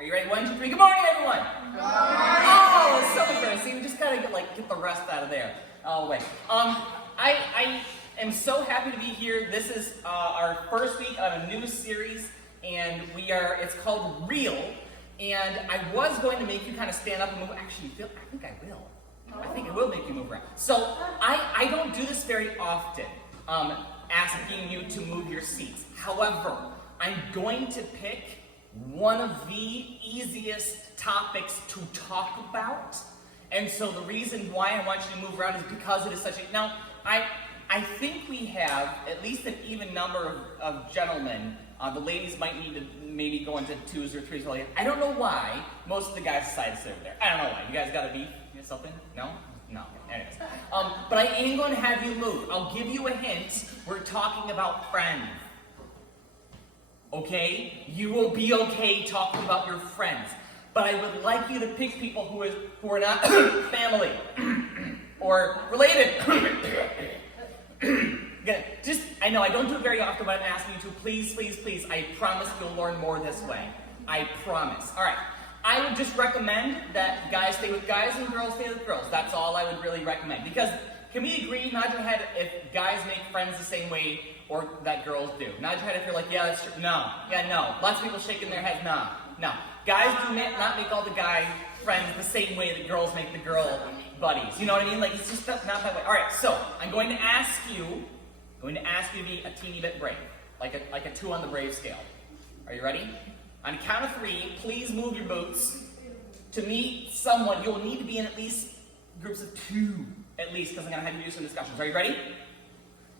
Are you ready? 1, 2, 3. Good morning, everyone. Good morning. Oh, it's so good. See, we just gotta get the rest out of there. Oh wait. I am so happy to be here. This is our first week of a new series, and it's called Real. And I was going to make you kind of stand up and move. Actually, I think I will. I think it will make you move around. So I don't do this very often, asking you to move your seats. However, I'm going to pick one of the easiest topics to talk about. And so the reason why I want you to move around is because it is such a... Now, I think we have at least an even number of gentlemen. The ladies might need to maybe go into 2s or 3s. I don't know why most of the guys decide to sit over there. I don't know why. You guys got a beef? Something? No? No. Anyways. But I ain't going to have you move. I'll give you a hint. We're talking about friends. Okay? You will be okay talking about your friends. But I would like you to pick people who are not family or related. I know I don't do it very often, but I'm asking you to please, please, please. I promise you'll learn more this way. I promise. All right. I would just recommend that guys stay with guys and girls stay with girls. That's all I would really recommend. Because can we agree, nod your head if guys make friends the same way or that girls do? Nod your head if you're like, yeah, that's true. No. Yeah, no. Lots of people shaking their heads, no. No. Guys do not make all the guy friends the same way that girls make the girl buddies. You know what I mean? Like, it's just not that way. All right, so I'm going to ask you to be a teeny bit brave. Like a 2 on the brave scale. Are you ready? On the count of 3, please move your boots. To meet someone, you'll need to be in at least groups of 2, at least, because I'm going to have you do some discussions. Are you ready?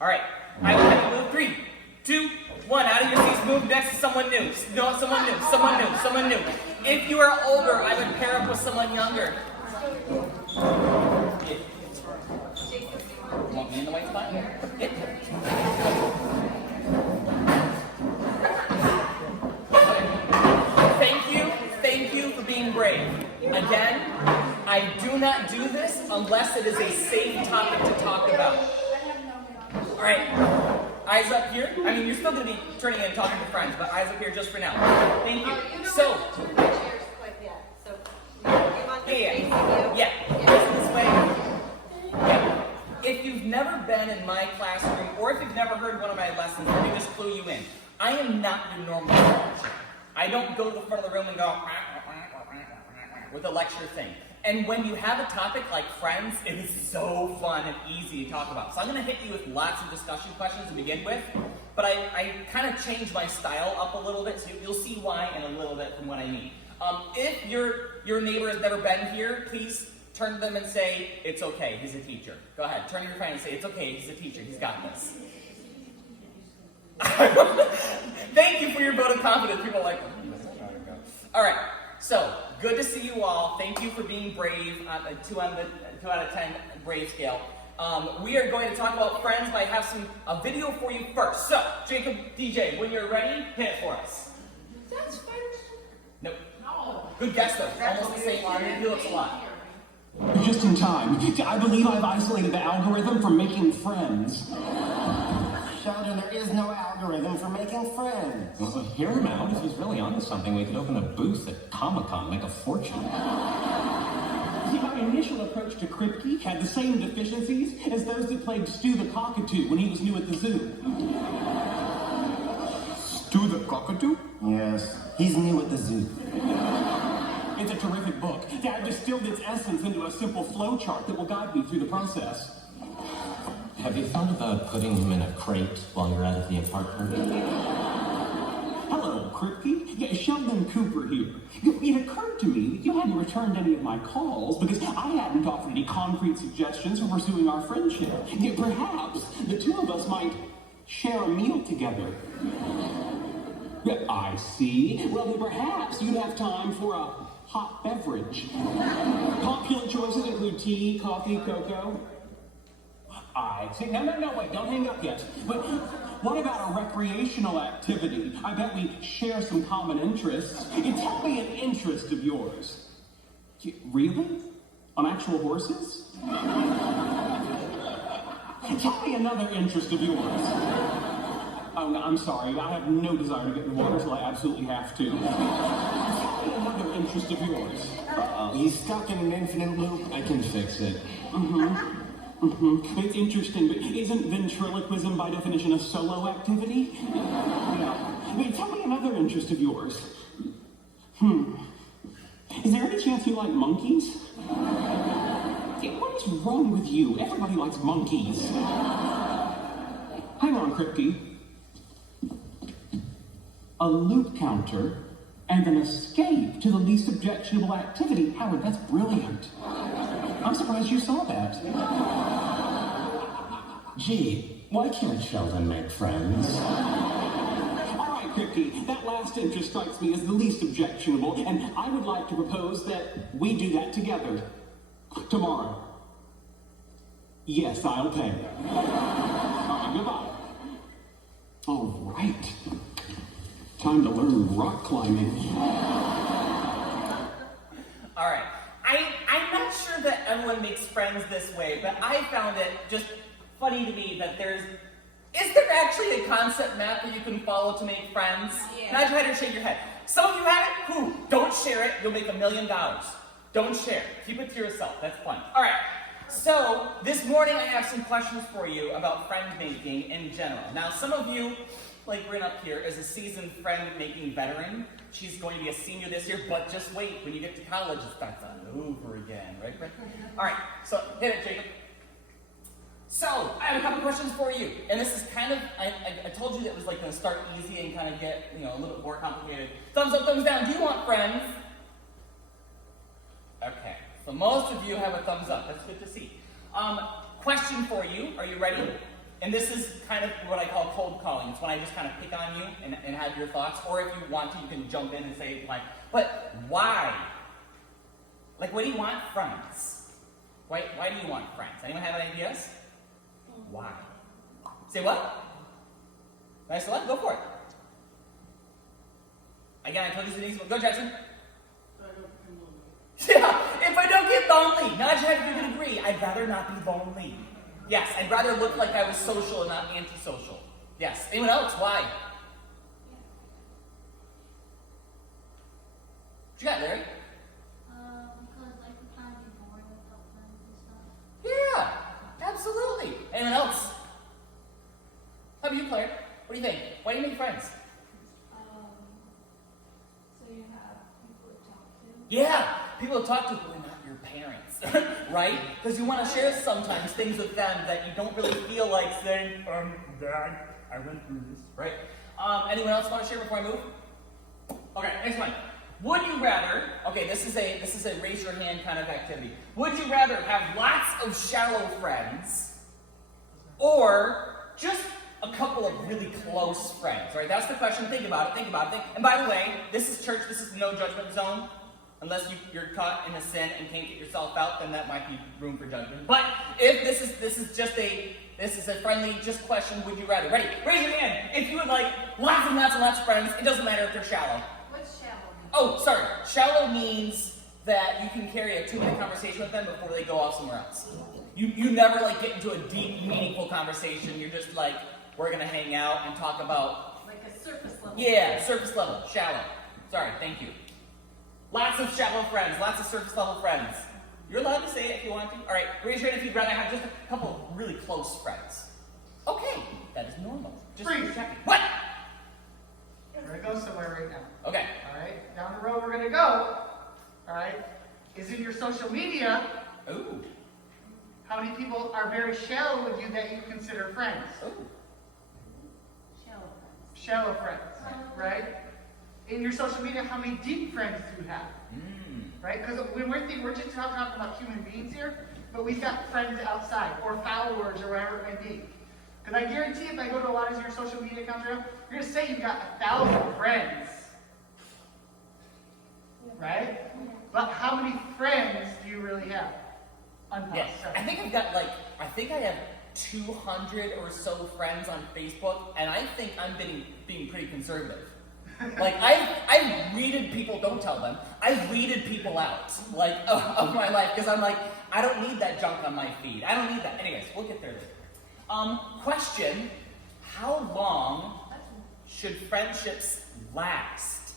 All right. I will have you move 3, 2, 1. Out of your seats, move next to someone new. No, someone new, someone new, someone new. If you are older, I would pair up with someone younger. You want me in the white spot? Thank you for being brave. Again, I do not do this unless it is a safe topic to talk about. All right, eyes up here. I mean, you're still going to be turning and talking to friends, but eyes up here just for now. Thank you. So, this way. Yeah. If you've never been in my classroom, or if you've never heard one of my lessons, let me just clue you in. I am not your normal teacher. I don't go to the front of the room and go with a lecture thing. And when you have a topic like friends, it is so fun and easy to talk about. So I'm going to hit you with lots of discussion questions to begin with, but I kind of changed my style up a little bit, so you'll see why in a little bit from what I mean. If your neighbor has never been here, please turn to them and say, it's okay, he's a teacher. Go ahead, turn to your friend and say, it's okay, he's a teacher, he's got this. Thank you for your vote of confidence. People are like, all right, so good to see you all. Thank you for being brave on a 2 out of 10 brave scale. We are going to talk about friends, but I have a video for you first. So, Jacob, DJ, when you're ready, hit it for us. That's Spider-Man? Nope. No. Good guess though. Almost the same arm. He looks a lot. Just in time. I believe I've isolated the algorithm from making friends. Sheldon, there is no algorithm for making friends. Well, so hear him out. If he's really onto something, we could open a booth at Comic-Con, make a fortune. See, my initial approach to Kripke had the same deficiencies as those that plagued Stu the Cockatoo when he was new at the zoo. Stu the Cockatoo? Yes, he's new at the zoo. It's a terrific book. I've distilled its essence into a simple flowchart that will guide me through the process. Have you thought about putting him in a crate while you're out of the apartment? Hello, Kripke. Yeah, Sheldon Cooper here. It occurred to me that you hadn't returned any of my calls because I hadn't offered any concrete suggestions for pursuing our friendship. Yet perhaps the two of us might share a meal together. I see. Well, then perhaps you'd have time for a hot beverage. Popular choices include tea, coffee, cocoa. I see. No, wait, don't hang up yet. But what about a recreational activity? I bet we share some common interests. Tell me an interest of yours. Really? On actual horses? Tell me another interest of yours. Oh, no, I'm sorry. I have no desire to get in the water, so I absolutely have to. Tell me another another interest of yours? Uh-oh, he's stuck in an infinite loop. I can fix it. It's interesting, but isn't ventriloquism by definition a solo activity? Yeah. Wait, tell me another interest of yours. Is there any chance you like monkeys? Yeah, what is wrong with you? Everybody likes monkeys. Hang on, Kripke. A loop counter and an escape to the least objectionable activity. Howard, that's brilliant. I'm surprised you saw that. Gee, why can't Sheldon make friends? All right, Kripke, that last interest strikes me as the least objectionable, and I would like to propose that we do that together. Tomorrow. Yes, I'll pay. Goodbye. All right. Time to learn rock climbing. All right. I'm not sure that everyone makes friends this way, but I found it just funny to me that is there actually a concept map that you can follow to make friends? Yeah. Not try to shake your head. Some of you have it. Cool. Don't share it. You'll make $1 million. Don't share. Keep it to yourself. That's fun. All right. So this morning I have some questions for you about friend making in general. Now, some of you, like Bryn up here, is a seasoned friend making veteran. She's going to be a senior this year, but just wait. When you get to college, it starts on over again, right, Bryn? All right. So hit it, Jacob. So I have a couple questions for you, and this is kind of I told you that it was like going to start easy and kind of get a little bit more complicated. Thumbs up, thumbs down. Do you want friends? Okay. So most of you have a thumbs up. That's good to see. Question for you. Are you ready? And this is kind of what I call cold calling. It's when I just kind of pick on you and have your thoughts. Or if you want to, you can jump in and say, like, but why? Like, what do you want friends? Why do you want friends? Anyone have any ideas? Why? Say what? Nice one. Go for it. Again, I told you it's an easy one. Go, Jackson. Yeah, if I don't get lonely. Nod your head if you can agree. I'd rather not be lonely. Yes, I'd rather look like I was social and not antisocial. Yes. Anyone else? Why? What you got, Larry? Because like we kind of be bored without friends and stuff. Yeah, absolutely. Anyone else? How about you, Claire? What do you think? Why do you make friends? So you have people to talk to. Yeah, people to talk to who are not your parents, right? Because you want to share sometimes things with them that you don't really feel like saying, Dad, I went through this, right? Anyone else want to share before I move? Okay, next one. Would you rather, okay, this is a raise your hand kind of activity. Would you rather have lots of shallow friends or just a couple of really close friends, right? That's the question. Think about it. And by the way, this is church. This is no judgment zone. Unless you're caught in a sin and can't get yourself out, then that might be room for judgment. But if this is a friendly just question, would you rather? Ready? Raise your hand. If you would like lots and lots and lots of friends, it doesn't matter if they're shallow. What's shallow mean? Oh, sorry. Shallow means that you can carry a 2-minute conversation with them before they go off somewhere else. You never like get into a deep, meaningful conversation. You're just like, we're gonna hang out and talk about Like a surface level. yeah, surface level, shallow. Sorry, thank you. Lots of shallow friends, lots of surface level friends. You're allowed to say it if you want to. All right, raise your hand if you'd rather have just a couple of really close friends. Okay, that is normal. Just Freeze. checking. What? We're gonna go somewhere right now. Okay. All right, down the road we're gonna go. All right, is in your social media. Ooh. How many people are very shallow with you that you consider friends? Ooh. Shallow friends. Shallow friends, right? In your social media, how many deep friends do you have? Right? Because when we're just talking about human beings here, but we've got friends outside or followers or whatever it may be. Because I guarantee if I go to a lot of your social media accounts right now, you're gonna say you've got 1,000 friends. Right? But how many friends do you really have? Yeah, I think I have 200 or so friends on Facebook, and I think I'm being pretty conservative. Like, I've weeded people, don't tell them, I've weeded people out, like, of my life, because I'm like, I don't need that junk on my feed. I don't need that. Anyways, we'll get there later. Question, how long should friendships last?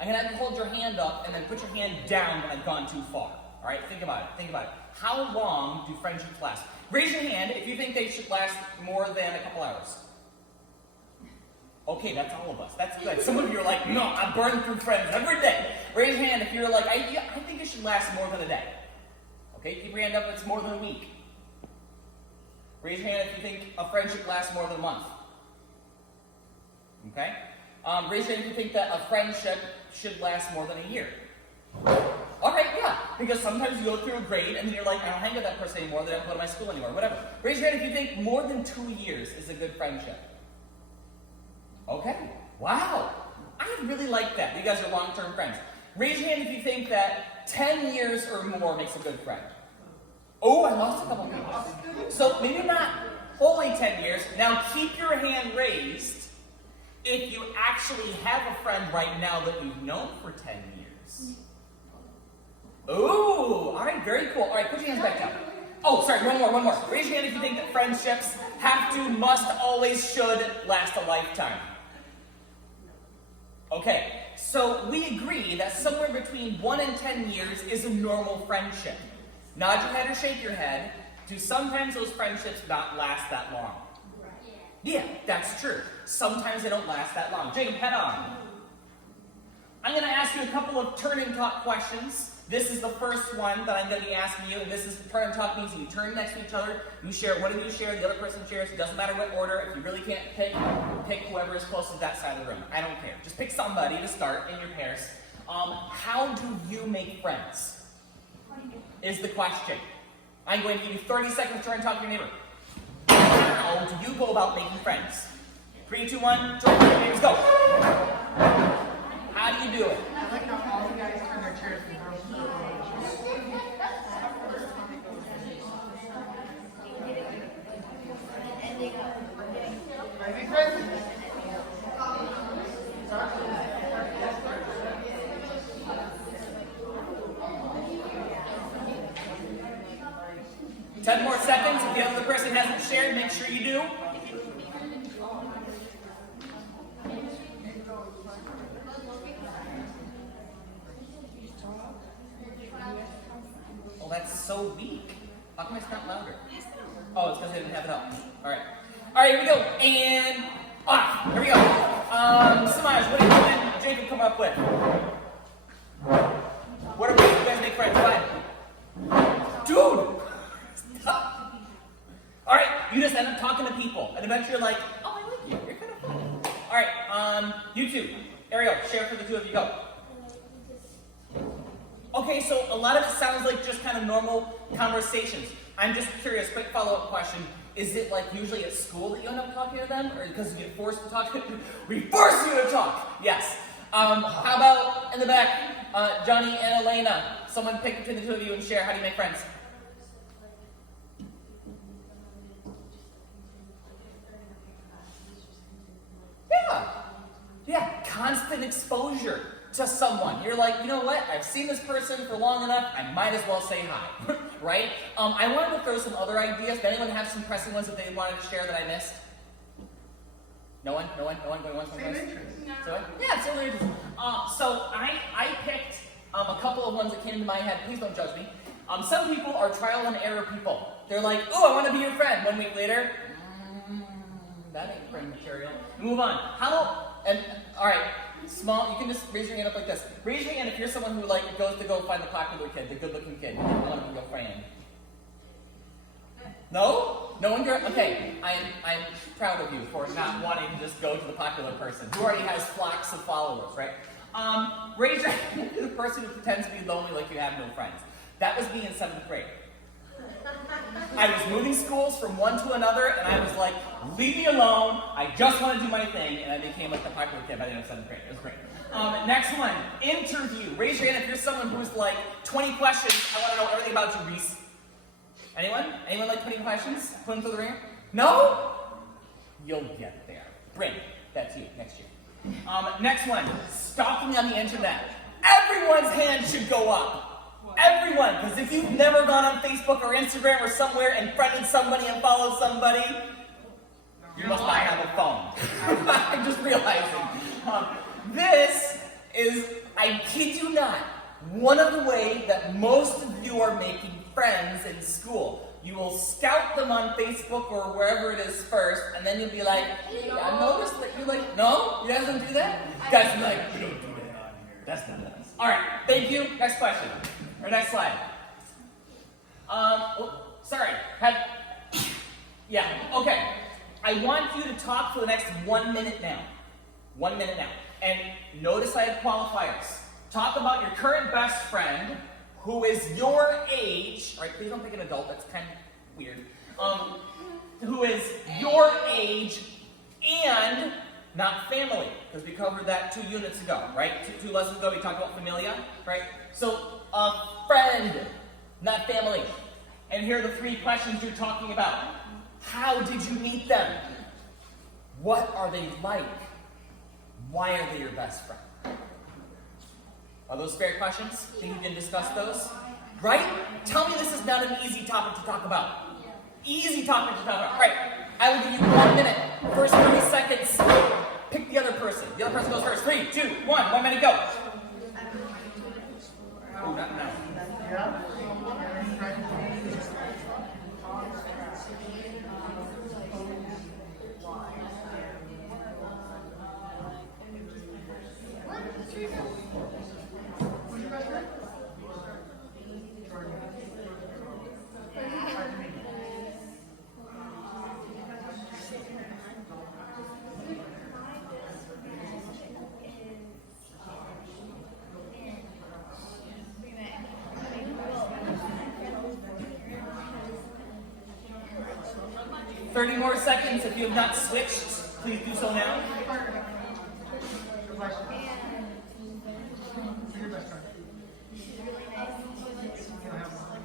I'm gonna have you hold your hand up and then put your hand down when I've gone too far. All right, think about it, think about it. How long do friendships last? Raise your hand if you think they should last more than a couple hours. Okay, that's all of us. That's good. Some of you are like, no, I'm burning through friends every day. Raise your hand if you're like, I think it should last more than a day. Okay, keep your hand up if it's more than a week. Raise your hand if you think a friendship lasts more than a month. Okay? Raise your hand if you think that a friendship should last more than a year. Okay, yeah, because sometimes you go through a grade and then you're like, I don't hang with that person anymore, they don't go to my school anymore, whatever. Raise your hand if you think more than 2 years is a good friendship. Okay, wow, I really like that. You guys are long-term friends. Raise your hand if you think that 10 years or more makes a good friend. Oh, I lost a couple people. So maybe not fully 10 years. Now keep your hand raised if you actually have a friend right now that you've known for 10 years. Ooh, all right, very cool. All right, put your hands back down. Oh, sorry, one more. Raise your hand if you think that friendships have to, must, always, should last a lifetime. Okay, so we agree that somewhere between 1 and 10 years is a normal friendship. Nod your head or shake your head. Do sometimes those friendships not last that long? Yeah, that's true. Sometimes they don't last that long. Jacob, head on. I'm going to ask you a couple of turn and talk questions. This is the first one that I'm going to be asking you, and this is turn and talk means you turn next to each other, you share, one of you share, the other person shares, it doesn't matter what order. If you really can't pick whoever is closest to that side of the room. I don't care. Just pick somebody to start in your pairs. How do you make friends? Is the question. I'm going to give you 30 seconds to turn and talk to your neighbor. How do you go about making friends? 3, 2, 1, turn to your neighbors, go. How do you do it? I like how all the guys turn their chairs and girls turn their Ready, friends? 10 more seconds. If the other person hasn't shared, make sure you do. Oh, that's so weak. How come it's not louder? Oh, it's because they didn't have it up. All right. All right, here we go. And off. Here we go. Samaj, what did Jacob come up with? What are ways you guys make friends? Go ahead. Dude! Stop. All right, you just end up talking to people, and eventually you're like, oh, I like you. You're kind of funny. All right, you two. Ariel, share for the two of you. Go. Okay, so a lot of it sounds like just kind of normal conversations. I'm just curious, quick follow-up question. Is it like usually at school that you end up talking to them? Or because you get forced to talk? We force you to talk! Yes. How about in the back, Johnny and Elena? Someone pick between the two of you and share. How do you make friends? Yeah, constant exposure to someone. You're like, you know what? I've seen this person for long enough. I might as well say hi, right? I wanted to throw some other ideas. Did anyone have some pressing ones that they wanted to share that I missed? No one? Going once? Same interest. Yeah, similar interest. So I picked a couple of ones that came into my head. Please don't judge me. Some people are trial and error people. They're like, oh, I want to be your friend. 1 week later, that ain't friend material. Move on. All right, small, you can just raise your hand up like this. Raise your hand if you're someone who like goes to go find the popular kid, the good-looking kid. I want to be your friend. No? No one? Okay, I'm proud of you for not wanting to just go to the popular person who already has flocks of followers, right? Raise your hand to the person who pretends to be lonely like you have no friends. That was me in 7th grade. I was moving schools from one to another, and I was like, leave me alone, I just want to do my thing, and I became like the popular kid by the end of 7th grade. It was great. Next one, interview. Raise your hand if you're someone who's like, 20 questions, I want to know everything about you, Reese. Anyone? Anyone like 20 questions? Put them through the ringer? No? You'll get there. Bryn, that's you, next year. Next one, stalking on the internet. Everyone's hand should go up. Everyone, because if you've never gone on Facebook or Instagram or somewhere and friended somebody and followed somebody, you must not have a phone. I'm just realizing. This is I kid you not, one of the ways that most of you are making friends in school. You will scout them on Facebook or wherever it is first, and then you'll be like, hey, I noticed that you're like, no? You guys don't do that? You guys are like, we don't do that on here. That's not nice. Alright, thank you. Next question. Or next slide. Sorry. Yeah, okay. I want you to talk for the next 1 minute now. 1 minute now. And notice I have qualifiers. Talk about your current best friend who is your age. All right, please don't pick an adult. That's kind of weird. Who is your age and not family. Because we covered that 2 units ago, right? Two lessons ago we talked about familia, right? So, a friend, not family. And here are the 3 questions you're talking about. How did you meet them? What are they like? Why are they your best friend? Are those fair questions? Think you can discuss those? Right? Tell me this is not an easy topic to talk about. Easy topic to talk about. Right. I will give you 1 minute. First 30 seconds. Pick the other person. The other person goes first. 3, 2, 1. 1 minute, go. Oh, not now. Yeah. 30 more seconds. If you have not switched, please do so now. Good question. Your best friend. You don't have one.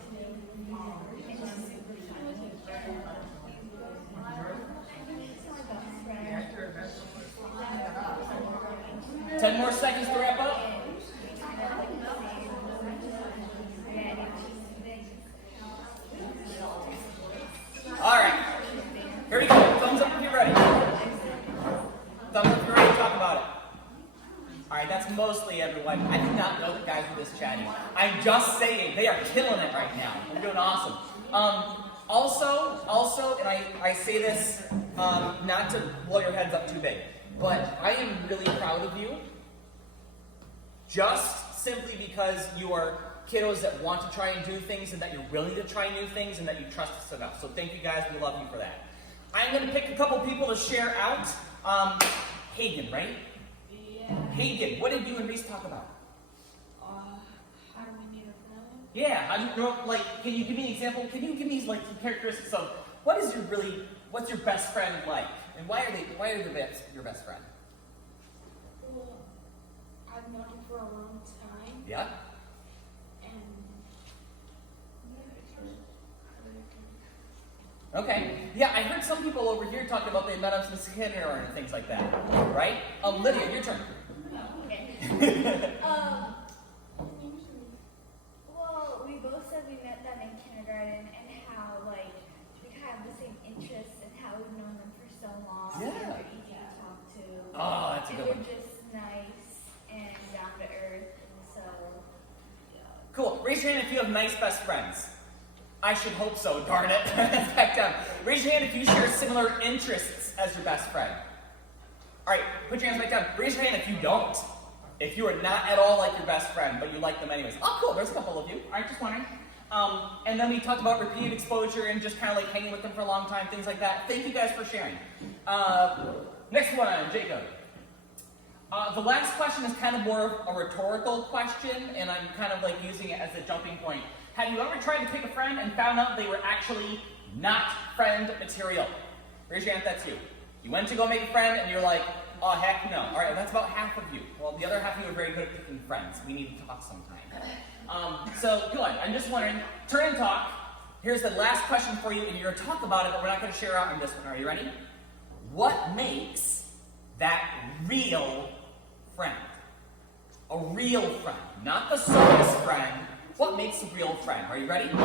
10 more seconds to wrap up. All right. Here we go. Thumbs up if you're ready. Thumbs up if you're ready to talk about it. All right, that's mostly everyone. I did not know that guys were this chatty. I'm just saying, they are killing it right now. They're doing awesome. Also, and I say this not to blow your heads up too big, but I am really proud of you. Just simply because you are kiddos that want to try and do things, and that you're willing to try new things, and that you trust us enough. So thank you guys. We love you for that. I'm going to pick a couple people to share out. Hagen, right? Yeah. Hagen, what did you and Reese talk about? How do we meet a friend? Yeah, how do you grow up? Like, can you give me an example? Can you give me like some characteristics of what's your best friend like, and why are they your best friend? Well, I've known him for a long time, Yeah. and Okay. Yeah, I heard some people over here talking about they met up some kindergarten and things like that, right? Lydia, your turn. Okay. Well, we both said we met them in kindergarten and how, like, we kind of have the same interests and how we've known them for so long. Yeah. And they're easy to talk to. Oh, that's a and good they're one. just nice and down to earth. So, yeah. Cool. Raise your hand if you have nice best friends. I should hope so, darn it. Back down. Raise your hand if you share similar interests as your best friend. All right, put your hands back down. Raise your hand if you don't. If you are not at all like your best friend, but you like them anyways. Oh, cool. There's a couple of you. All right, just wondering. And then we talked about repeated exposure and just kind of like hanging with them for a long time, things like that. Thank you guys for sharing. Next one, Jacob. The last question is kind of more of a rhetorical question, and I'm kind of like using it as a jumping point. Have you ever tried to pick a friend and found out they were actually not friend material? Raise your hand if that's you. You went to go make a friend and you're like, oh, heck no. All right, that's about half of you. Well, the other half of you are very good at picking friends. We need to talk sometime. So, good. I'm just wondering, turn and talk. Here's the last question for you, and you're going to talk about it, but we're not going to share out on this one. Are you ready? What makes that real friend? A real friend, not the service friend. What makes a real friend? Are you ready? All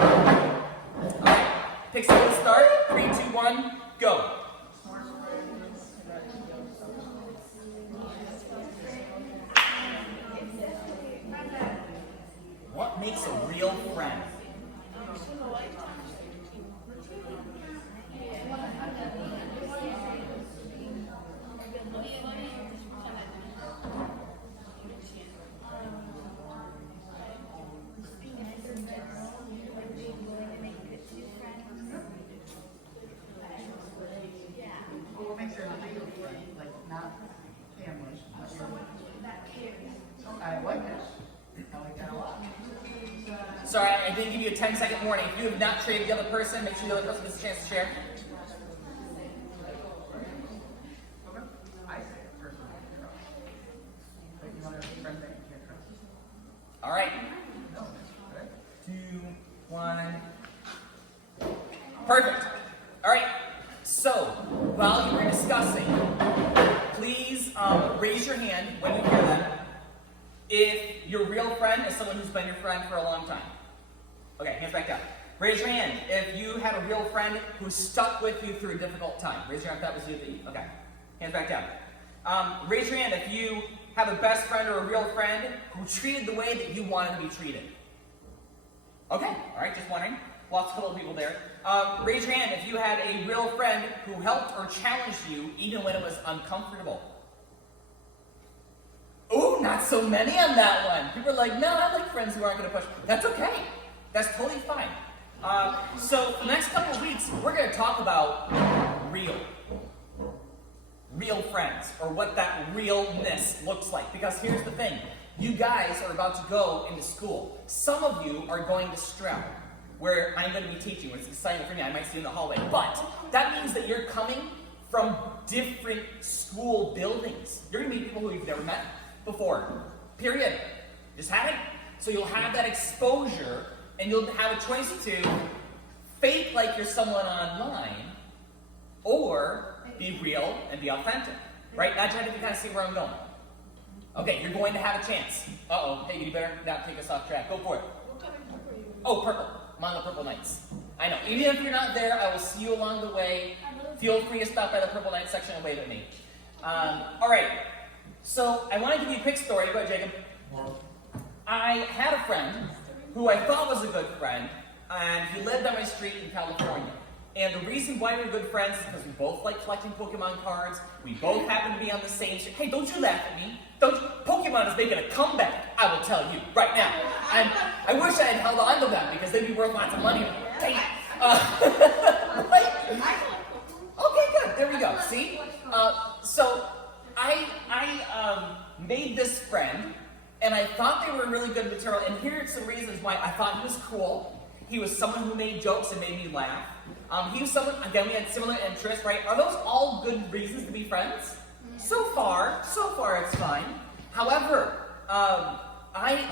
right, pick someone to start. 3, 2, 1, go. consider real friend, like not family. But Someone that cares. I like that. I like that a lot. Sorry, I didn't give you a 10-second warning. If you have not traded the other person, make sure the other person gets a chance to share. Okay. I say it personally. Like you want to friend that you can't trust. All right. No. Okay. 2, 1. Perfect. All right. So, while you were discussing, please raise your hand when you hear them. If your real friend is someone who's been your friend for a long time. Okay, hands back down. Raise your hand if you had a real friend who stuck with you through a difficult time. Raise your hand if that was you. Okay, hands back down. Raise your hand if you have a best friend or a real friend who treated the way that you wanted to be treated. Okay, all right, just wondering. Lots of little people there. Raise your hand if you had a real friend who helped or challenged you even when it was uncomfortable. Ooh, not so many on that one. People are like, no, I like friends who aren't going to push. That's okay. That's totally fine. So the next couple of weeks, we're going to talk about real friends, or what that realness looks like. Because here's the thing. You guys are about to go into school. Some of you are going to Stroud, where I'm going to be teaching, which is exciting for me. I might see you in the hallway. But that means that you're coming from different school buildings. You're going to meet people who you've never met before. Period. Just have it. So you'll have that exposure, and you'll have a choice to fake like you're someone online, or be real and be authentic. Right? Now, Jen, if you kind of see where I'm going. Okay, you're going to have a chance. Uh-oh. Hey, you better not take us off track. Go for it. Oh, purple. I'm on the Purple Knights. I know. Even if you're not there, I will see you along the way. Feel free to stop by the Purple Knights section and wave at me. All right. So I want to give you a quick story. Go ahead, Jacob. I had a friend who I thought was a good friend, and he lived on my street in California. And the reason why we were good friends is because we both like collecting Pokemon cards. We both happen to be on the same street. Hey, don't you laugh at me. Pokemon is making a comeback, I will tell you right now. I wish I had held on to them because they'd be worth lots of money. Dang it. Right? Okay, good. There we go. See? So I made this friend, and I thought they were really good material. And here are some reasons why I thought he was cool. He was someone who made jokes and made me laugh. He was someone, again, we had similar interests, right? Are those all good reasons to be friends? So far it's fine. However, a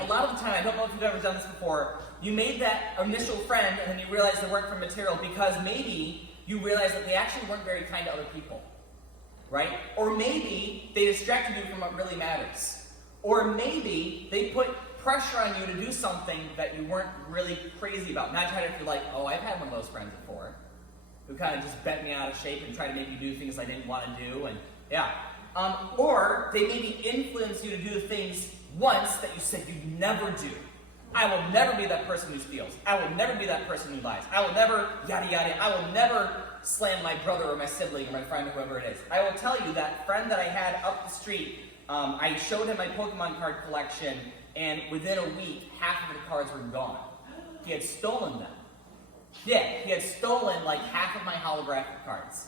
lot of the time, I don't know if you've ever done this before, you made that initial friend and then you realized they weren't for material because maybe you realized that they actually weren't very kind to other people, right? Or maybe they distracted you from what really matters. Or maybe they put pressure on you to do something that you weren't really crazy about. Not trying to feel like, oh, I've had one of those friends before, who kind of just bent me out of shape and tried to make me do things I didn't want to do, and yeah. Or they maybe influence you to do things once that you said you'd never do. I will never be that person who steals. I will never be that person who lies. I will never, yada yada. I will never slam my brother or my sibling or my friend or whoever it is. I will tell you that friend that I had up the street, I showed him my Pokemon card collection, and within a week, half of the cards were gone. He had stolen them. Yeah, he had stolen like half of my holographic cards.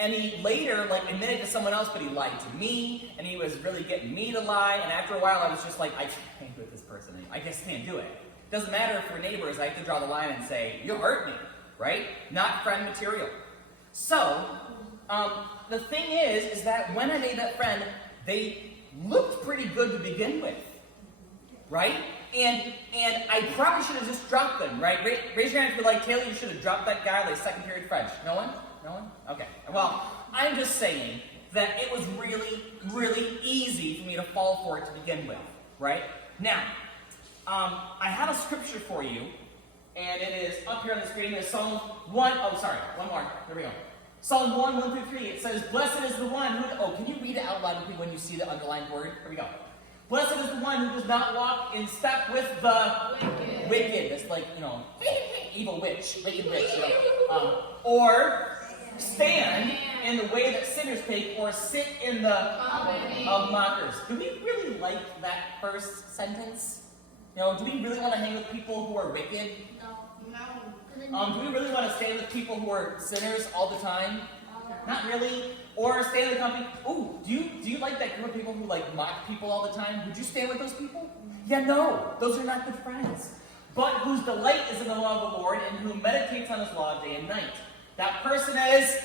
And he later like admitted to someone else, but he lied to me, and he was really getting me to lie, and after a while I was just like, I can't do it with this person anymore. I just can't do it. Doesn't matter if we're neighbors, I have to draw the line and say, you hurt me, right? Not friend material. So, the thing is that when I made that friend, they looked pretty good to begin with, right? And I probably should have just dropped them, right? Raise your hand if you're like, Taylor, you should have dropped that guy like second period French. No one? No one? Okay. Well, I'm just saying that it was really, really easy for me to fall for it to begin with, right? Now, I have a scripture for you, and it is up here on the screen. It's Psalm 1. Oh, sorry. One more. There we go. Psalm 1:1-3. It says, blessed is the one who... Oh, can you read it out loud when you see the underlined word? Here we go. Blessed is the one who does not walk in step with the wicked. It's like, evil witch, wicked witch. Or stand in the way that sinners take, or sit in the of mockers. Do we really like that first sentence? Do we really want to hang with people who are wicked? No. Do we really want to stay with people who are sinners all the time? Not really. Or stay in the company. Oh, do you like that group of people who like mock people all the time? Would you stay with those people? Yeah, no. Those are not good friends. But whose delight is in the law of the Lord, and who meditates on his law day and night. That person is...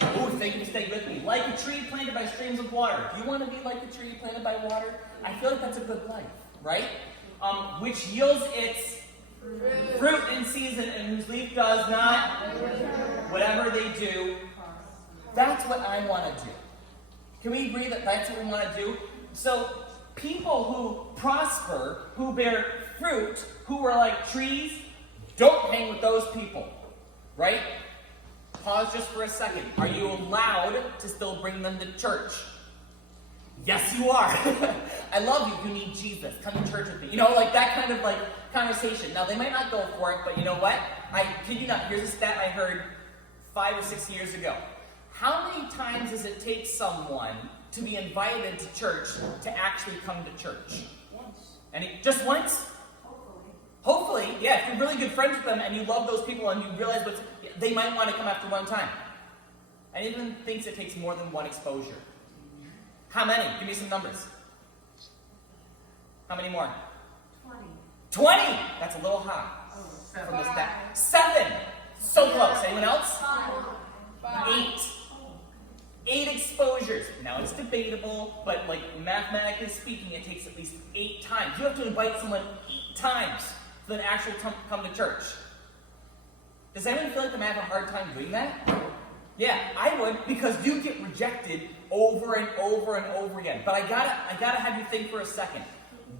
Oh, thank you for staying with me. Like a tree planted by streams of water. Do you want to be like a tree planted by water? I feel like that's a good life, right? Which yields its fruit in season, and whose leaf does not, whatever they do. That's what I want to do. Can we agree that that's what we want to do? So, people who prosper, who bear fruit, who are like trees, don't hang with those people, right? Pause just for a second. Are you allowed to still bring them to church? Yes, you are. I love you. You need Jesus. Come to church with me. You know, like that kind of like conversation. Now, they might not go for it, but you know what? I kid you not. Here's a stat I heard 5 or 6 years ago. How many times does it take someone to be invited to church to actually come to church? Once. Just once? Hopefully, yeah. If you're really good friends with them and you love those people and you realize they might want to come after one time. And even thinks it takes more than one exposure. How many? Give me some numbers. How many more? 20. That's a little high. From this stat. 7. So close. Anyone else? 8. 8 exposures. Now it's debatable, but like mathematically speaking, it takes at least 8 times. You have to invite someone 8 times for them to actually come to church. Does anyone feel like they might have a hard time doing that? Yeah, I would, because you get rejected over and over and over again. But I gotta have you think for a second.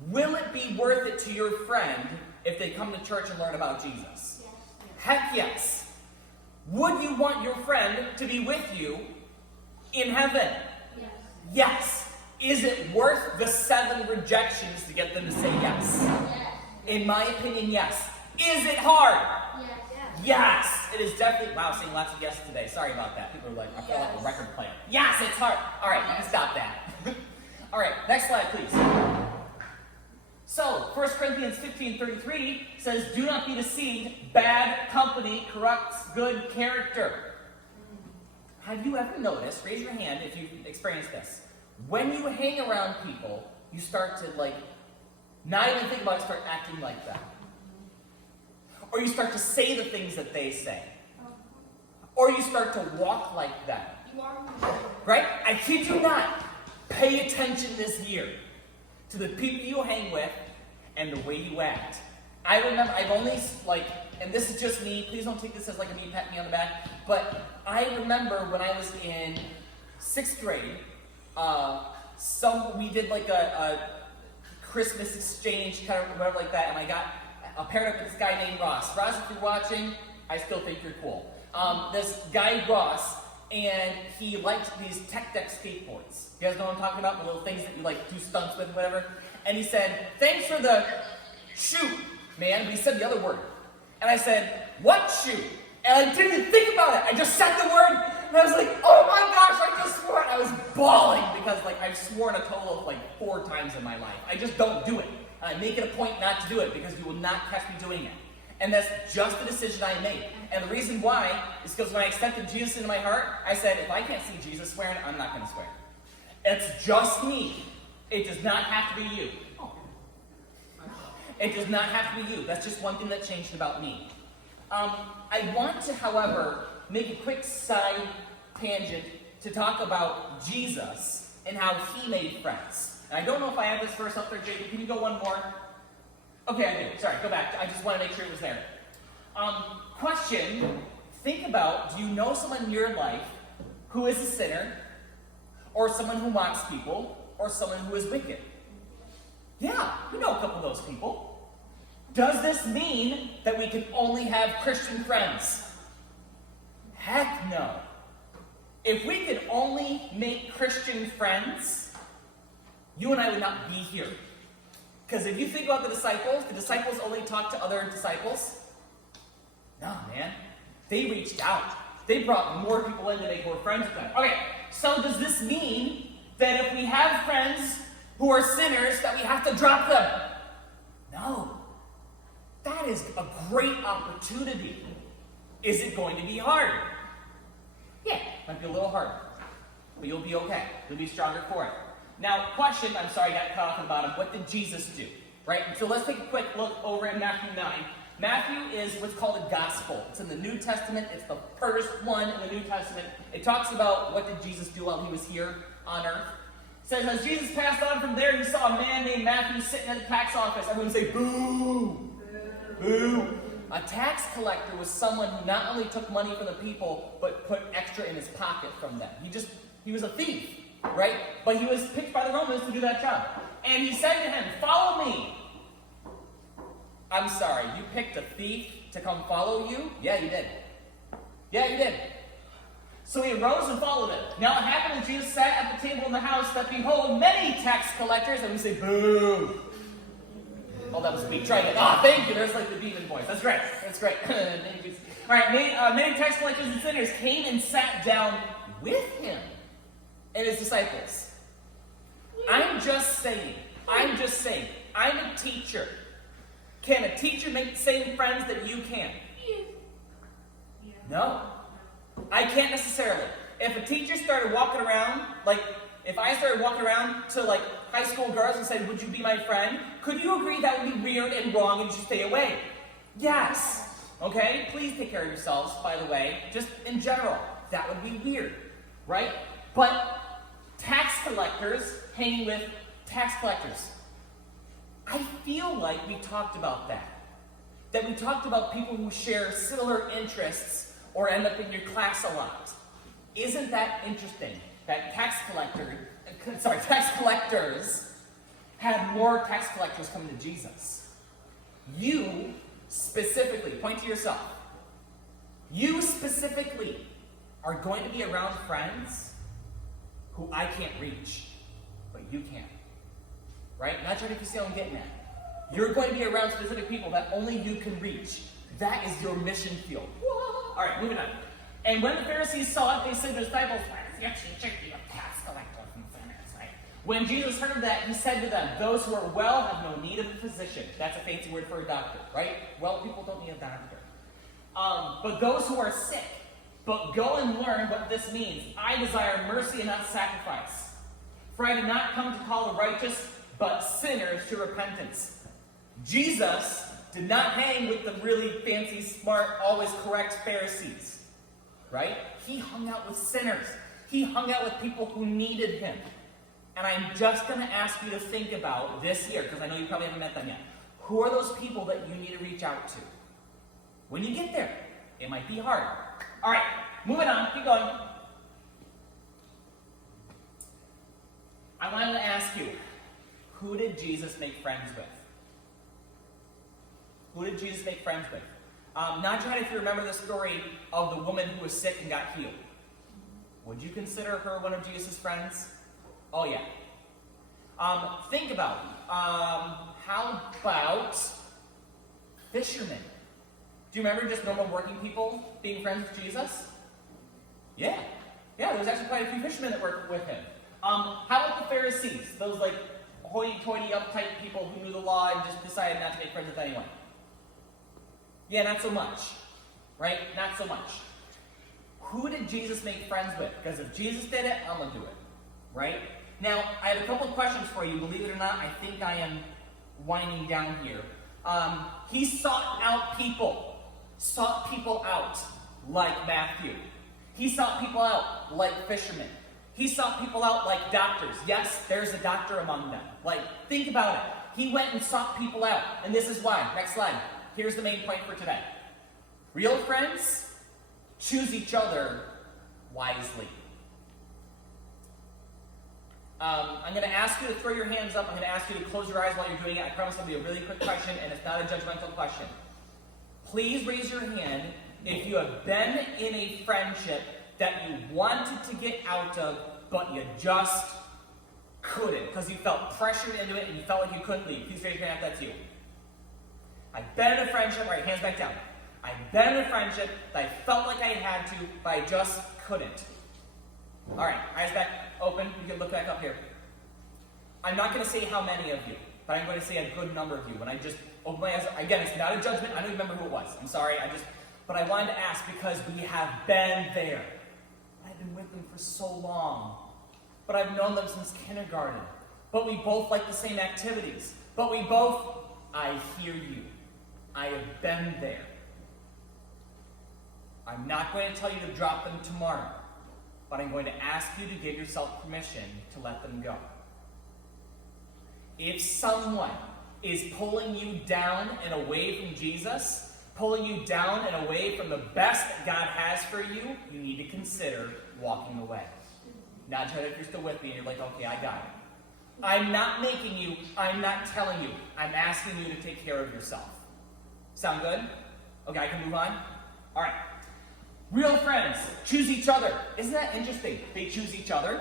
Will it be worth it to your friend if they come to church and learn about Jesus? Heck yes. Would you want your friend to be with you in heaven? Yes. Yes. Is it worth the 7 rejections to get them to say yes? Yes. In my opinion, yes. Is it hard? Yes. Yes. It is definitely... Wow, saying lots of yes today. Sorry about that. People are like, I feel like a record player. Yes, it's hard. All right, you can stop that. All right, next slide, please. So, 1 Corinthians 15:33 says, do not be deceived. Bad company corrupts good character. Have you ever noticed, raise your hand if you've experienced this, when you hang around people, you start to not even think about it, start acting like that. Or you start to say the things that they say. Or you start to walk like that. Right? I kid you not. Pay attention this year to the people you hang with and the way you act. I remember, I've only, and this is just me, please don't take this as like a me patting me on the back, but I remember when I was in 6th grade, we did like a Christmas exchange, kind of whatever like that, and I got paired up with this guy named Ross. Ross, if you're watching, I still think you're cool. This guy, Ross, and he liked these tech deck skateboards. You guys know what I'm talking about? The little things that you do stunts with, whatever. And he said, thanks for the shoot, man. But he said the other word. And I said, what shoot? And I didn't even think about it. I just said the word, and I was like, oh my gosh, I just swore it. I was bawling because I've sworn a total of 4 times in my life. I just don't do it. And I make it a point not to do it because you will not catch me doing it. And that's just the decision I made. And the reason why is because when I accepted Jesus into my heart, I said, if I can't see Jesus swearing, I'm not going to swear. It's just me. It does not have to be you. It does not have to be you. That's just one thing that changed about me. I want to, however, make a quick side tangent to talk about Jesus and how he made friends. And I don't know if I have this verse up there, Jacob. Can you go one more? Okay, I do. Sorry, go back. I just want to make sure it was there. Question. Think about, do you know someone in your life who is a sinner, or someone who mocks people, or someone who is wicked? Yeah, we know a couple of those people. Does this mean that we can only have Christian friends? Heck no. If we could only make Christian friends, you and I would not be here. Because if you think about the disciples only talked to other disciples? No, man. They reached out. They brought more people in to make more friends with them. Okay, so does this mean that if we have friends who are sinners, that we have to drop them? No. That is a great opportunity. Is it going to be hard? Yeah, Might be a little hard, but you'll be okay. You'll be stronger for it. Now, question, I'm sorry, I got cut off at the bottom. What did Jesus do? Right? So let's take a quick look over in Matthew 9. Matthew is what's called a gospel. It's in the New Testament. It's the first one in the New Testament. It talks about what did Jesus do while he was here on earth. It says, as Jesus passed on from there, he saw a man named Matthew sitting at the tax office. Everyone say, boo! Boo! A tax collector was someone who not only took money from the people, but put extra in his pocket from them. He was a thief, right? But he was picked by the Romans to do that job. And he said to him, follow me. I'm sorry, you picked a thief to come follow you? Yeah, you did. Yeah, you did. So he arose and followed him. Now it happened that Jesus sat at the table in the house that behold, many tax collectors, and we say, boo. Oh, that was me. Try it. Ah, thank you. There's like the demon voice. That's great. That's great. All right, many tax collectors and sinners came and sat down with him and his disciples. I'm just saying, I'm a teacher. Can a teacher make the same friends that you can? No. I can't necessarily. If a teacher started walking around, like, if I started walking around to, like, high school girls and said, would you be my friend? Could you agree that would be weird and wrong and you should stay away? Yes. Okay? Please take care of yourselves, by the way. Just in general. That would be weird. Right? But tax collectors hanging with tax collectors. I feel like we talked about that. That we talked about people who share similar interests or end up in your class a lot. Isn't that interesting? That tax collectors had more tax collectors coming to Jesus. You specifically, point to yourself. You specifically are going to be around friends who I can't reach, but you can. Right? Not trying to see how I'm getting at. You're going to be around specific people that only you can reach. That is your mission field. All right, moving on. And when the Pharisees saw it, they said to the disciples, why does your teacher be a tax collector from sinners? Right? When Jesus heard that, he said to them, those who are well have no need of a physician. That's a fancy word for a doctor, right? Well, people don't need a doctor. But those who are sick. But go and learn what this means. I desire mercy and not sacrifice. For I did not come to call the righteous, but sinners to repentance. Jesus did not hang with the really fancy, smart, always correct Pharisees. Right? He hung out with sinners. He hung out with people who needed him. And I'm just going to ask you to think about this year, because I know you probably haven't met them yet. Who are those people that you need to reach out to? When you get there, it might be hard. All right, moving on. Keep going. I wanted to ask you, who did Jesus make friends with? Who did Jesus make friends with? Not trying if you remember the story of the woman who was sick and got healed. Would you consider her one of Jesus' friends? Oh, yeah. Think about it. How about fishermen? Do you remember just normal working people being friends with Jesus? Yeah. Yeah, there's actually quite a few fishermen that worked with him. How about the Pharisees? Those, like, hoity-toity, uptight people who knew the law and just decided not to make friends with anyone. Yeah, not so much. Right? Not so much. Who did Jesus make friends with? Because if Jesus did it, I'm going to do it. Right? Now, I have a couple of questions for you. Believe it or not, I think I am winding down here. He sought out people. Sought people out like Matthew. He sought people out like fishermen. He sought people out like doctors. Yes, there's a doctor among them. Like, think about it. He went and sought people out. And this is why. Next slide. Here's the main point for today. Real friends choose each other wisely. I'm going to ask you to throw your hands up. I'm going to ask you to close your eyes while you're doing it. I promise it'll be a really quick question, and it's not a judgmental question. Please raise your hand if you have been in a friendship that you wanted to get out of, but you just couldn't because you felt pressured into it and you felt like you couldn't leave. Please raise your hand if that's you. I've been in a friendship, all right, hands back down. I've been in a friendship that I felt like I had to, but I just couldn't. All right, eyes back open. You can look back up here. I'm not going to say how many of you, but I'm going to say a good number of you. When I just open my eyes, again, it's not a judgment. I don't remember who it was. I'm sorry. But I wanted to ask because we have been there. I've been with them for so long. But I've known them since kindergarten. But we both like the same activities. But we both, I hear you. I have been there. I'm not going to tell you to drop them tomorrow, but I'm going to ask you to give yourself permission to let them go. If someone is pulling you down and away from Jesus, pulling you down and away from the best that God has for you, you need to consider walking away. Now, Ted, if you're still with me and you're like, okay, I got it. I'm not making you, I'm not telling you. I'm asking you to take care of yourself. Sound good? Okay, I can move on? All right. Real friends choose each other. Isn't that interesting? They choose each other.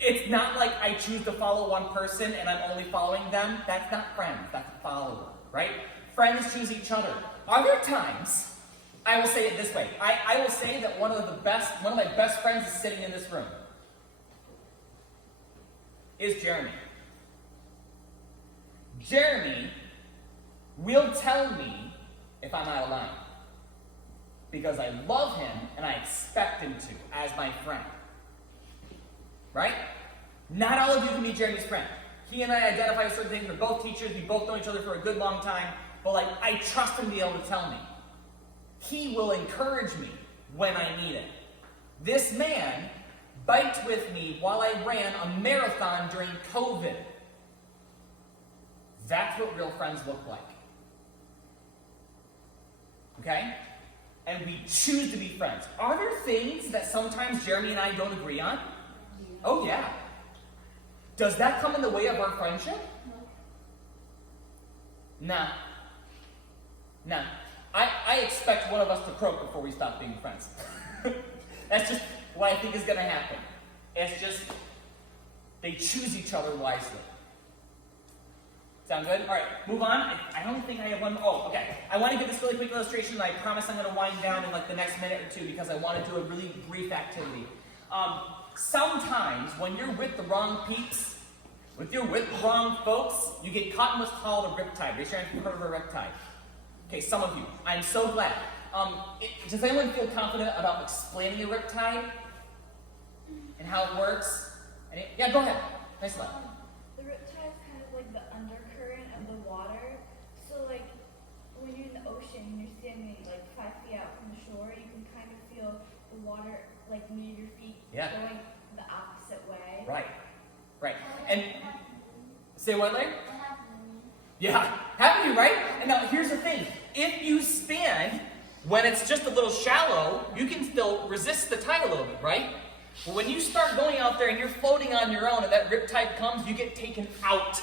It's not like I choose to follow one person and I'm only following them. That's not friends. That's a follower, right? Friends choose each other. Are there times, I will say it this way. I will say that one of my best friends is sitting in this room. Is Jeremy. Jeremy will tell me if I'm out of line. Because I love him and I expect him to as my friend. Right? Not all of you can be Jeremy's friend. He and I identify with certain things. We're both teachers. We both know each other for a good long time. But I trust him to be able to tell me. He will encourage me when I need it. This man biked with me while I ran a marathon during COVID. That's what real friends look like. Okay? And we choose to be friends. Are there things that sometimes Jeremy and I don't agree on? Oh, yeah. Does that come in the way of our friendship? Nah. I expect one of us to croak before we stop being friends. That's just what I think is going to happen. It's just, they choose each other wisely. Sound good? All right, move on. I don't think I have one. Oh, okay. I want to give this really quick illustration, and I promise I'm going to wind down in the next minute or two because I want to do a really brief activity. Sometimes when you're with the wrong peeps, if you're with the wrong folks, you get caught in what's called a riptide. Raise your hand if you've heard of a riptide. Okay, some of you. I'm so glad. Does anyone feel confident about explaining a riptide and how it works? Yeah, go ahead. Nice one. The riptide is kind of like the undercurrent of the water. So when you're in the ocean and you're standing 5 feet out from the shore, you can kind of feel the water near your feet going the opposite way. Right. And say what, Larry? Yeah, haven't you, right? And now here's the thing. If you stand when it's just a little shallow, you can still resist the tide a little bit, right? But when you start going out there and you're floating on your own and that riptide comes, you get taken out.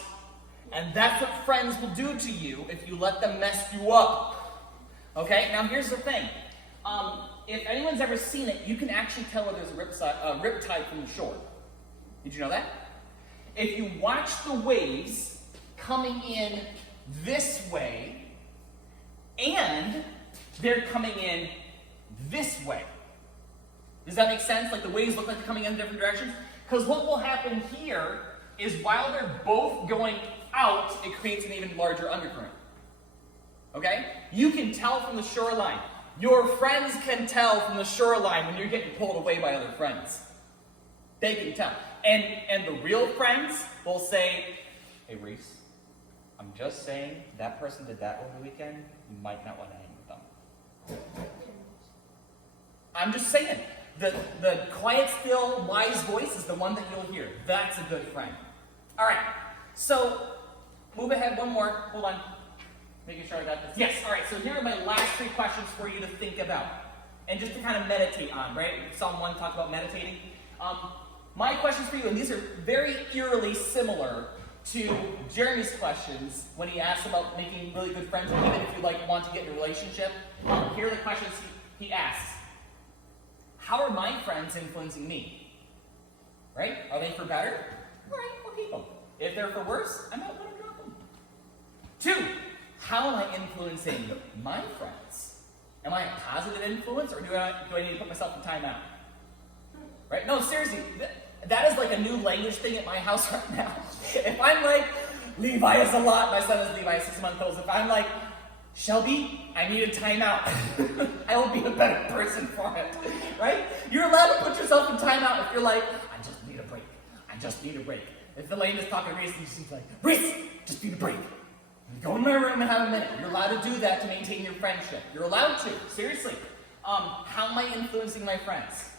And that's what friends will do to you if you let them mess you up. Okay, now here's the thing. If anyone's ever seen it, you can actually tell whether there's a riptide from the shore. Did you know that? If you watch the waves coming in this way, and they're coming in this way. Does that make sense? The waves look like they're coming in different directions? Because what will happen here is while they're both going out, it creates an even larger undercurrent. Okay? You can tell from the shoreline. Your friends can tell from the shoreline when you're getting pulled away by other friends. They can tell. And the real friends will say, hey, Reese, I'm just saying that person did that over the weekend. You might not want to hang with them. I'm just saying. The quiet, still, wise voice is the one that you'll hear. That's a good friend. All right. So, move ahead one more. Hold on. Making sure I got this. Yes. All right. So here are my last 3 questions for you to think about. And just to kind of meditate on, right? Psalm 1 talked about meditating. My questions for you, and these are very eerily similar to Jeremy's questions when he asked about making really good friends, or even if you want to get in a relationship. Here are the questions he asks. How are my friends influencing me? Right? Are they for better? All right, we'll keep them. If they're for worse, I might want to drop them. 2, how am I influencing my friends? Am I a positive influence, or do I need to put myself in timeout? Right? No, seriously, that is a new language thing at my house right now. If I'm Levi is a lot, my son is Levi, 6 months old. If I'm Shelby, I need a timeout. I will be a better person for it. Right? You're allowed to put yourself in timeout if you're like, I just need a break. I just need a break. If Elaine is talking to Reese and she's like, Reese, just need a break. Go in my room and have a minute. You're allowed to do that to maintain your friendship. You're allowed to. Seriously. How am I influencing my friends?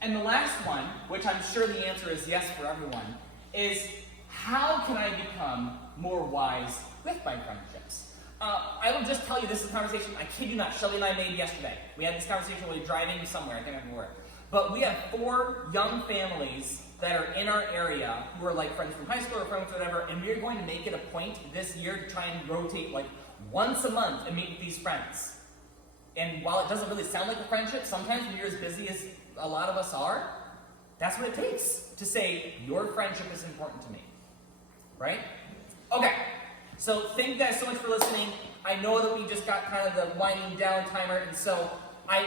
And the last one, which I'm sure the answer is yes for everyone, is how can I become more wise with my friendships? I will just tell you, this is a conversation, I kid you not, Shelly and I made yesterday. We had this conversation while we were driving somewhere, I can't remember where. But we have 4 young families that are in our area who are like friends from high school or friends whatever, and we are going to make it a point this year to try and rotate like once a month and meet with these friends. And while it doesn't really sound like a friendship, sometimes when you're as busy as a lot of us are, that's what it takes to say, your friendship is important to me. Right? Okay. So thank you guys so much for listening. I know that we just got kind of the winding down timer, and so I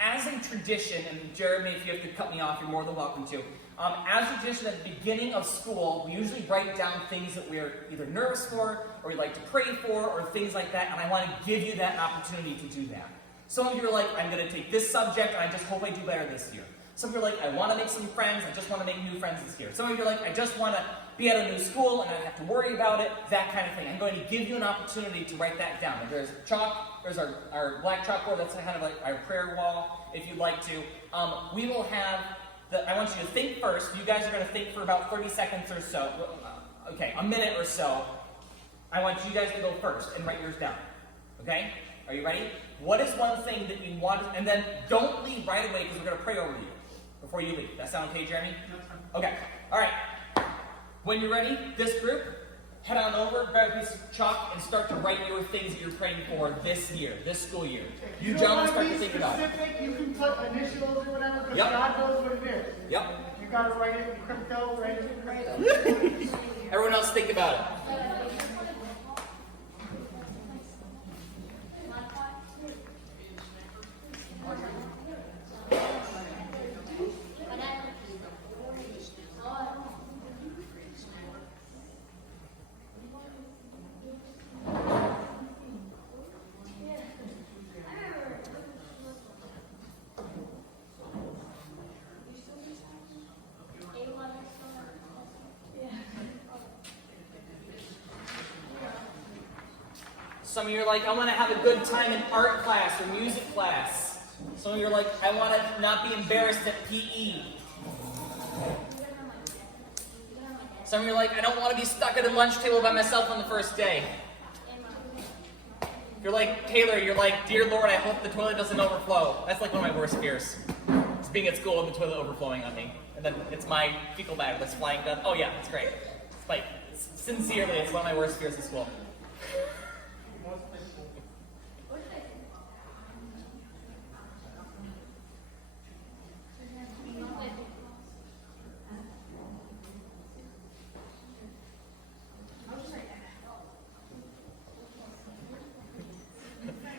as a tradition, and Jeremy, if you have to cut me off, you're more than welcome to. As a tradition, at the beginning of school, we usually write down things that we're either nervous for, or we'd like to pray for, or things like that, and I want to give you that opportunity to do that. Some of you are like, I'm going to take this subject, and I just hope I do better this year. Some of you are like, I want to make some friends, I just want to make new friends this year. Some of you are like, I just want to be at a new school, and I don't have to worry about it, that kind of thing. I'm going to give you an opportunity to write that down. There's chalk, there's our black chalkboard, that's kind of like our prayer wall, if you'd like to. We will have I want you to think first. You guys are going to think for about 30 seconds or so. Okay, a minute or so. I want you guys to go first and write yours down. Okay? Are you ready? What is one thing that you want? And then don't leave right away because we're going to pray over you before you leave. That sound okay, Jeremy? Okay. All right. When you're ready, this group, head on over, grab a piece of chalk, and start to write your things that you're praying for this year, this school year. You gentlemen start to think about it. You can put initials or whatever, because Yep. God knows what it is. Yep. You got to write it in crypto, write it in crypto. Everyone else think about it. Some of you are like, I want to have a good time in art class or music class. Some of you are like, I want to not be embarrassed at PE. Some of you are like, I don't want to be stuck at a lunch table by myself on the first day. You're like, Taylor, you're like, dear Lord, I hope the toilet doesn't overflow. That's like one of my worst fears. It's being at school and the toilet overflowing on me. And then it's my fecal bag that's flying down. Oh yeah, it's great. It's like, sincerely, it's one of my worst fears at school.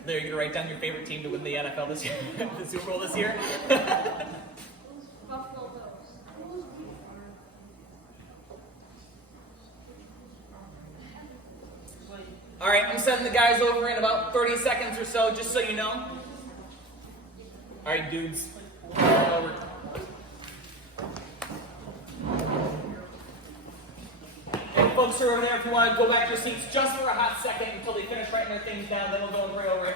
There, you're gonna write down your favorite team to win the NFL this year, the Super Bowl this year. Buffalo Bills. All right, I'm sending the guys over in about 30 seconds or so, just so you know. All right, dudes. Over. And folks who are over there, if you want to go back to your seats just for a hot second until they finish writing their things down, then we'll go and pray over it.